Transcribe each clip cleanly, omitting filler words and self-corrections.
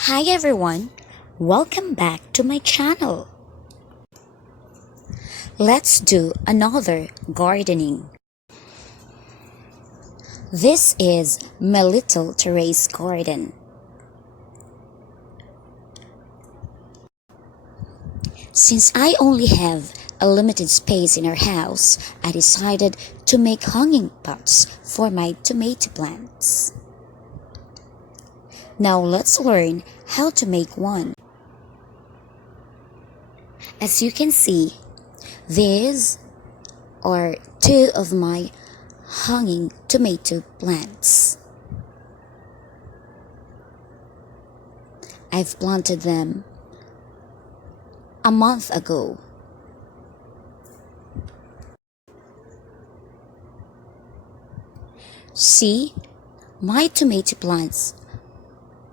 Hi everyone, welcome back to my channel. Let's do another gardening. This is my little terrace garden. Since I only have a limited space in our house, I decided to make hanging pots for my tomato plants. Now let's learn how to make one. As you can see, these are two of my hanging tomato plants. I've planted them a month ago. See, my tomato plants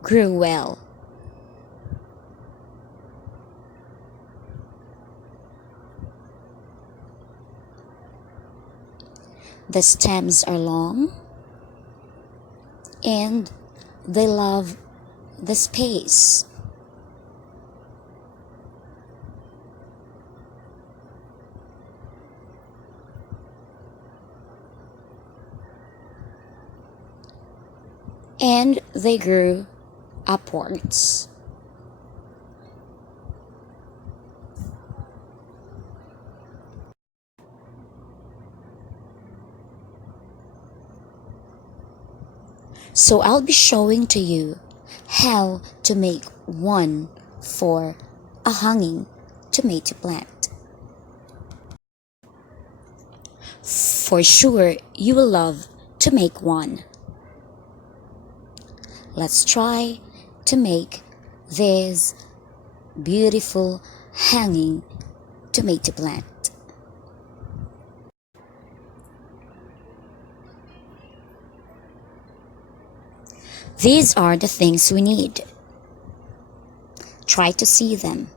grew well. The stems are long and they love the space. And they grew upwards. So I'll be showing to you how to make one for a hanging tomato plant. For sure, you will love to make one. Let's try to make this beautiful hanging tomato plant. These are the things we need. Try to see them.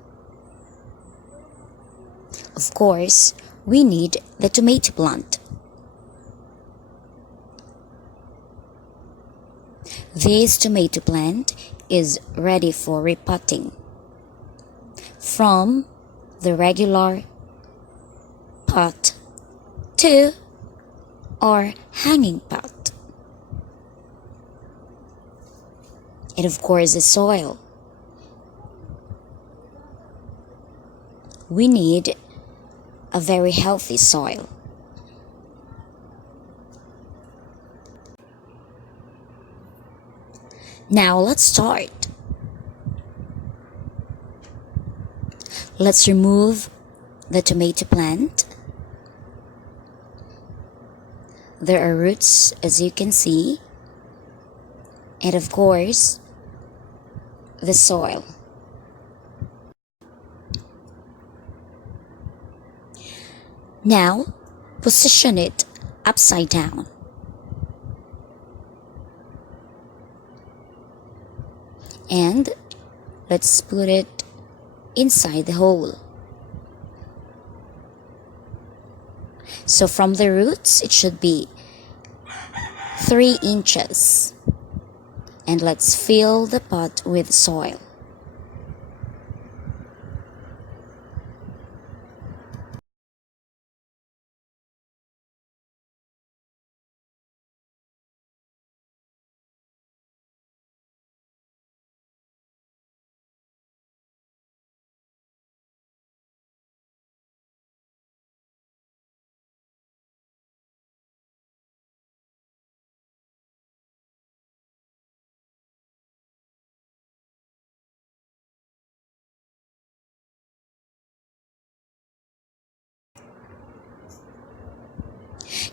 Of course, we need the tomato plant. This tomato plant is ready for repotting from the regular pot to our hanging pot. And of course, the soil. We need a very healthy soil. Now let's start. Let's remove the tomato plant. There are roots, as you can see, and of course, the soil. Now, position it upside down. And let's put it inside the hole. So from the roots, it should be 3 inches. And let's fill the pot with soil.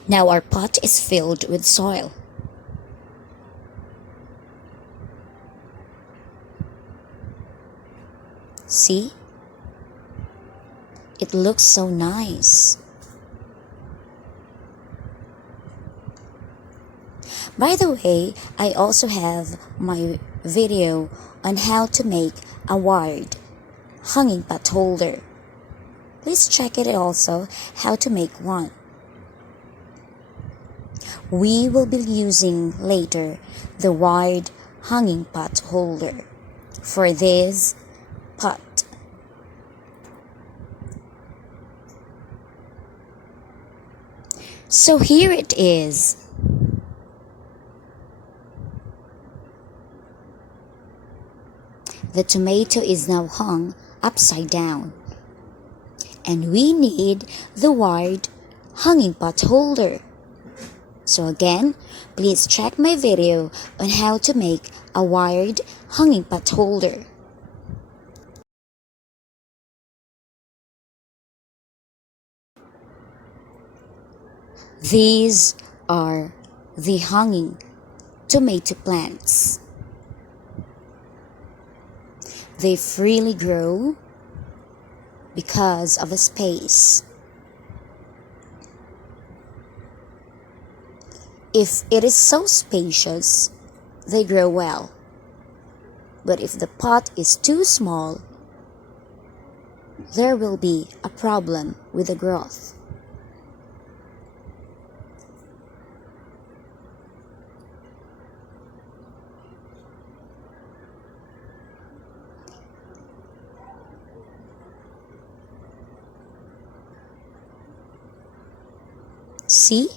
Now our pot is filled with soil. See? It looks so nice. By the way, I also have my video on how to make a wired hanging pot holder. Please check it also how to make one. We will be using later the wired hanging pot holder. for this pot. So here it is. The tomato is now hung upside down, and we need the wired hanging pot holder. So again, please check my video on how to make a wired hanging pot holder. These are the hanging tomato plants. They freely grow because of a space. If it is so spacious, they grow well. But if the pot is too small, there will be a problem with the growth. See?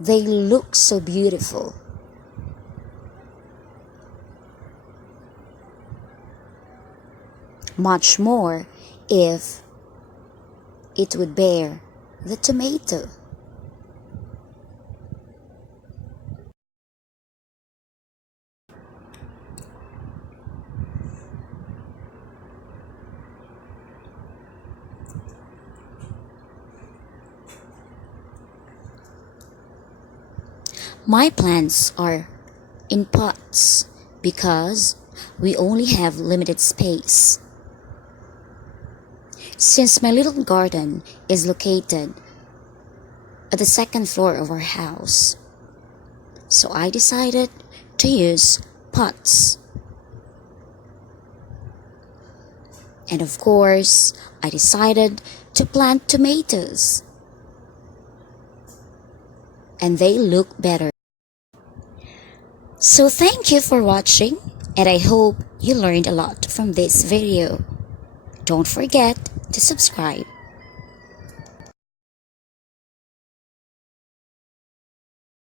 They look so beautiful. Much more if it would bear the tomato. My plants are in pots because we only have limited space. Since my little garden is located at the second floor of our house, so I decided to use pots. And of course, I decided to plant tomatoes. And they look better. So thank you for watching, and I hope you learned a lot from this video. Don't forget to subscribe.